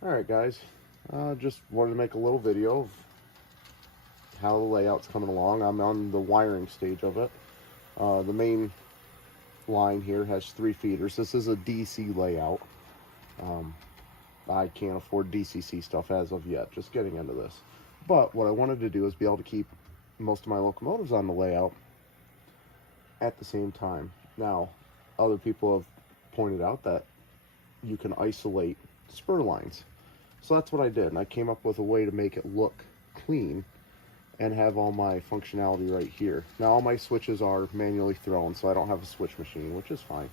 Alright guys, just wanted to make a little video of how the layout's coming along. I'm on the wiring stage of it. The main line here has 3 feeders. This is a DC layout. I can't afford DCC stuff as of yet, just getting into this. But what I wanted to do is be able to keep most of my locomotives on the layout at the same time. Now, other people have pointed out that you can isolate spur lines. So that's what I did, and I came up with a way to make it look clean and have all my functionality right here. Now all my switches are manually thrown, so I don't have a switch machine, which is fine.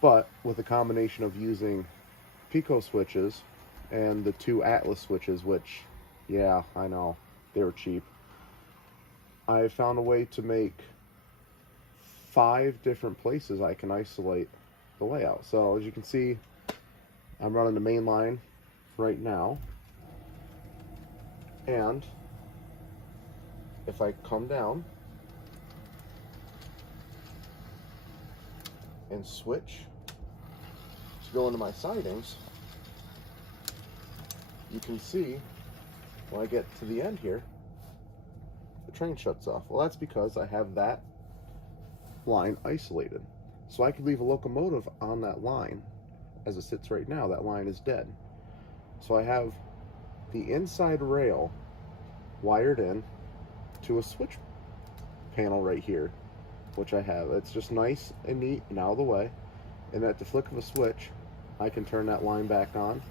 But with a combination of using Peco switches and the 2 Atlas switches, which, yeah, I know, they were cheap, I found a way to make 5 different places I can isolate the layout. So as you can see, I'm running the main line right now, and if I come down and switch to go into my sidings, you can see when I get to the end here, the train shuts off. Well, that's because I have that line isolated. So I could leave a locomotive on that line. As it sits right now, that line is dead. So I have the inside rail wired in to a switch panel right here, which I have. It's just nice and neat and out of the way. And at the flick of a switch, I can turn that line back on.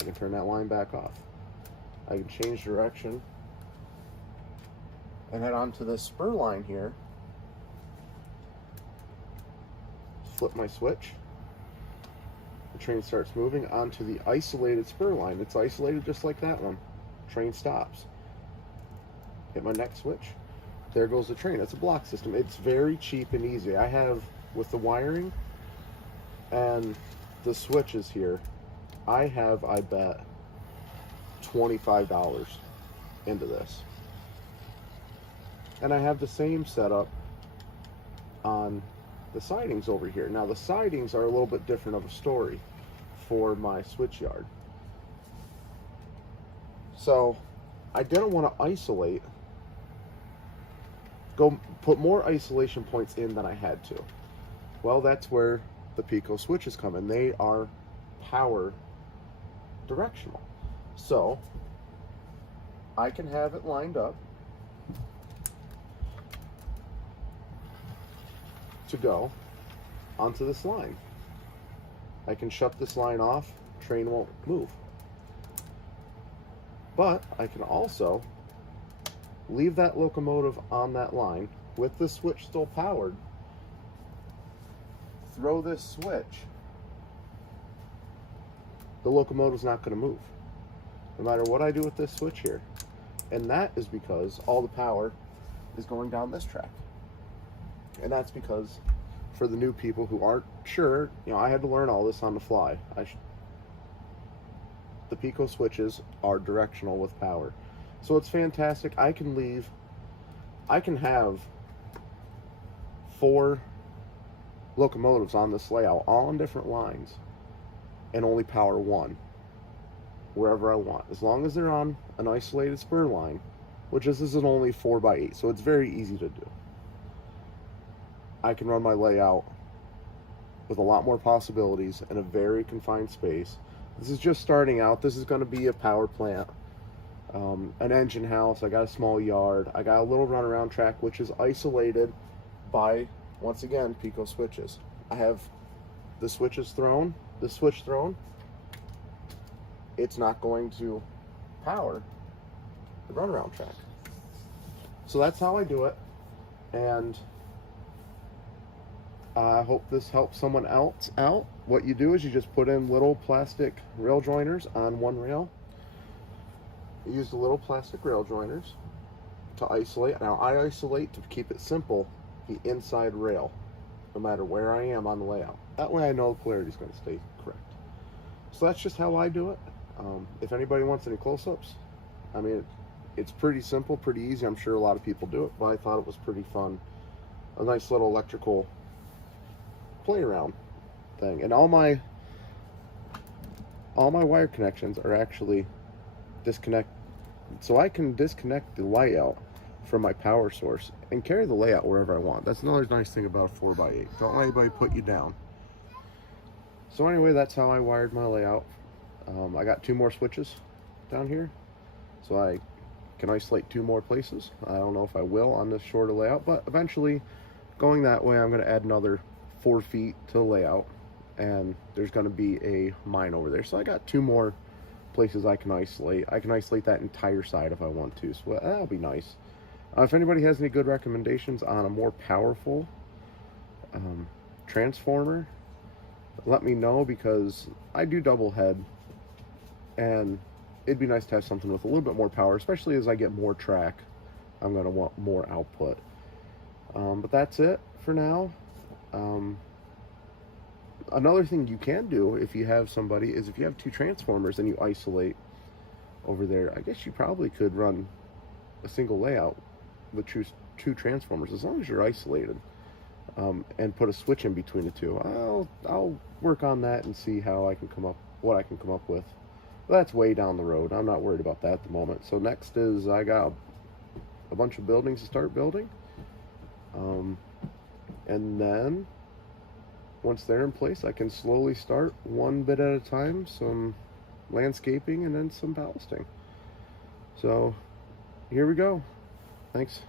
I can turn that line back off. I can change direction and head on to this spur line here. Flip my switch. The train starts moving onto the isolated spur line. It's isolated just like that one. Train stops. Hit my next switch. There goes the train. It's a block system. It's very cheap and easy. I have, with the wiring and the switches here, I have, I bet, $25 into this. And I have the same setup on the sidings over here. Now the sidings are a little bit different of a story for my switch yard. So I didn't want to isolate, go put more isolation points in than I had to. Well, that's where the Peco switches come in. They are power directional. So I can have it lined up to go onto this line. I can shut this line off, train won't move. But I can also leave that locomotive on that line with the switch still powered, throw this switch, the locomotive's not going to move, no matter what I do with this switch here. And that is because all the power is going down this track. And that's because, for the new people who aren't sure, you know, I had to learn all this on the fly. The Peco switches are directional with power. So it's fantastic. I can have 4 locomotives on this layout, all on different lines, and only power 1 wherever I want. As long as they're on an isolated spur line, which this is an only 4x8, so it's very easy to do. I can run my layout with a lot more possibilities in a very confined space. This is just starting out. This is going to be a power plant, an engine house. I got a small yard. I got a little runaround track, which is isolated by, once again, Peco switches. I have the switches thrown, the switch thrown. It's not going to power the runaround track. So that's how I do it. And I hope this helps someone else out. What you do is you just put in little plastic rail joiners on one rail. You use the little plastic rail joiners to isolate. Now I isolate, to keep it simple, the inside rail, no matter where I am on the layout. That way I know the polarity is going to stay correct. So that's just how I do it. If anybody wants any close-ups, I mean, it's pretty simple, pretty easy. I'm sure a lot of people do it, but I thought it was pretty fun. A nice little electrical play around thing. And all my all my wire connections are actually disconnect, so I can disconnect the layout from my power source and carry the layout wherever I want. That's another nice thing about a 4x8. Don't let anybody put you down. So anyway, that's how I wired my layout. I got 2 more switches down here, so I can isolate 2 more places. I don't know if I will on this shorter layout, but eventually going that way, I'm going to add another 4 feet to the layout, and there's going to be a mine over there. So I got 2 more places I can isolate. I can isolate that entire side if I want to, so that'll be nice. If anybody has any good recommendations on a more powerful transformer, let me know, because I do double head, and it'd be nice to have something with a little bit more power, especially as I get more track. I'm going to want more output. But that's it for now. Another thing you can do if you have somebody is, if you have 2 transformers and you isolate over there, I guess you probably could run a single layout with 2 transformers, as long as you're isolated, and put a switch in between the 2. I'll work on that and see how I can come up, what I can come up with. That's way down the road. I'm not worried about that at the moment. So next is, I got a bunch of buildings to start building, and then once they're in place, I can slowly start one bit at a time, some landscaping and then some ballasting. So here we go. Thanks.